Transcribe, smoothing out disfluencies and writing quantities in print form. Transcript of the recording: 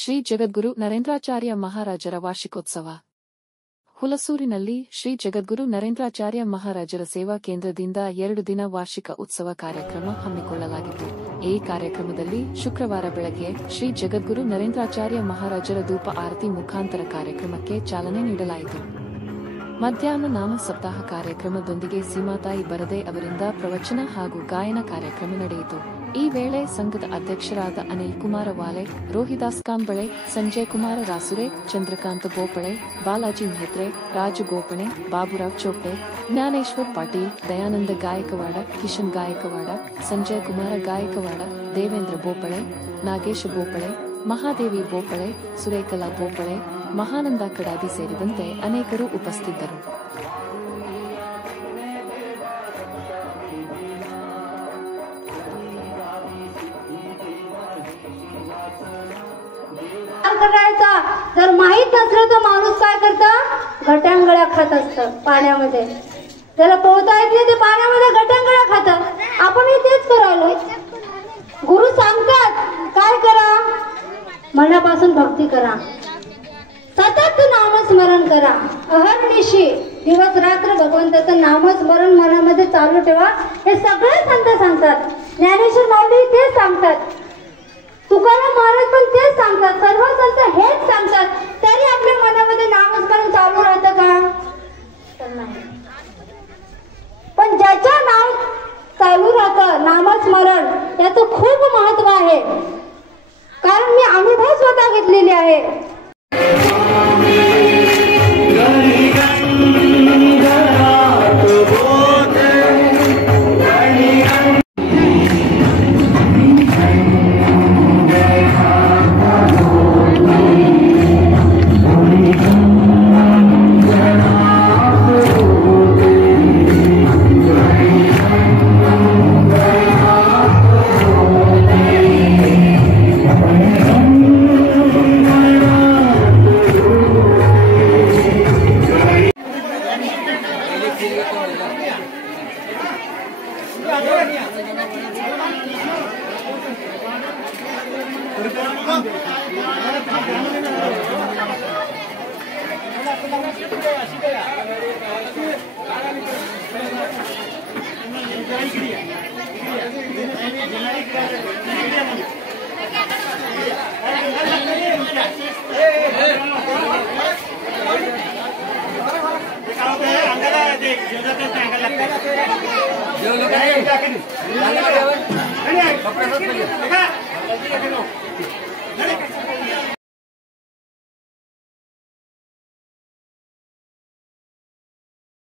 ಶ್ರೀ ಜಗದ್ಗುರು ನರೇಂದ್ರಾಚಾರ್ಯ ಮಹಾರಾಜರ ವಾರ್ಷಿಕೋತ್ಸವ. ಹುಲಸೂರಿನಲ್ಲಿ ಶ್ರೀ ಜಗದ್ಗುರು ನರೇಂದ್ರಾಚಾರ್ಯ ಮಹಾರಾಜರ ಸೇವಾ ಕೇಂದ್ರದಿಂದ 2 ದಿನ ವಾರ್ಷಿಕ ಉತ್ಸವ ಕಾರ್ಯಕ್ರಮ ಹಮ್ಮಿಕೊಳ್ಳಲಾಗಿತ್ತು. ಈ ಕಾರ್ಯಕ್ರಮದಲ್ಲಿ ಶುಕ್ರವಾರ ಬೆಳಗ್ಗೆ ಶ್ರೀ ಜಗದ್ಗುರು ನರೇಂದ್ರಾಚಾರ್ಯ ಮಹಾರಾಜರ ಧೂಪ ಆರತಿ ಮುಖಾಂತರ ಕಾರ್ಯಕ್ರಮಕ್ಕೆ ಚಾಲನೆ ನೀಡಲಾಯಿತು. ಮಧ್ಯಾಹ್ನ ನಾಮ ಸಪ್ತಾಹ ಕಾರ್ಯಕ್ರಮದೊಂದಿಗೆ ಸೀಮಾತಾಯಿ ಬರದೆ ಅವರಿಂದ ಪ್ರವಚನ ಹಾಗೂ ಗಾಯನ ಕಾರ್ಯಕ್ರಮ ನಡೆಯಿತು. ಈ ವೇಳೆ ಸಂಘದ ಅಧ್ಯಕ್ಷರಾದ ಅನಿಲ್ ಕುಮಾರ ವಾಲೆ, ರೋಹಿದಾಸ್ ಕಾಂಬಳೆ, ಸಂಜಯ್ ಕುಮಾರ ರಾಸುರೆ, ಚಂದ್ರಕಾಂತ ಬೋಪಳೆ, ಬಾಲಾಜಿ ಮೆಹ್ತ್ರೆ, ರಾಜು ಗೋಪಣೆ, ಬಾಬುರಾವ್ ಚೋಪ್ಟೆ, ಜ್ಞಾನೇಶ್ವರ್ ಪಾಟೀಲ್, ದಯಾನಂದ ಗಾಯಕವಾಡ, ಕಿಶನ್ ಗಾಯಕವಾಡ, ಸಂಜಯ್ ಕುಮಾರ ಗಾಯಕವಾಡ, ದೇವೇಂದ್ರ ಬೋಪಳೆ, ನಾಗೇಶ ಬೋಪಳೆ, ಮಹಾದೇವಿ ಬೋಪಳೆ, ಸುರೇಕಲಾ ಬೋಪಳೆ, ಮಹಾನಂದ ಕಡಾದಿ ಸೇರಿದಂತೆ ಅನೇಕರು ಉಪಸ್ಥಿತರು. जर माहित नसलं तर माणूस काय करता, घटांगळ्या खात असतं पाण्यामध्ये. त्याला पोहता येत नाही, ते पाण्यामध्ये घटांगळ्या खातात. आपणही तेच करायलो. गुरु सांगतात काय करा, मनापासून भक्ती करा, सतत नामस्मरण करा, अहर्निशी दिवस रात्र भगवंताचं नामस्मरण मनामध्ये चालू ठेवा. हे सगळे संत सांगतात. ज्ञानेश्वर माऊली तेच सांगतात, तुकाराम महाराज पण तेच सांगतात, सर्व संत हेच सांगतात. तरी आपल्या मनामध्ये नामस्मरण चालू राहतं का? तर नाही. पण ज्याच्या नाम चालू राहतं, नामस्मरण, याचं खूप महत्व आहे. कारण मी अनुभव स्वतः घेतलेले आहे.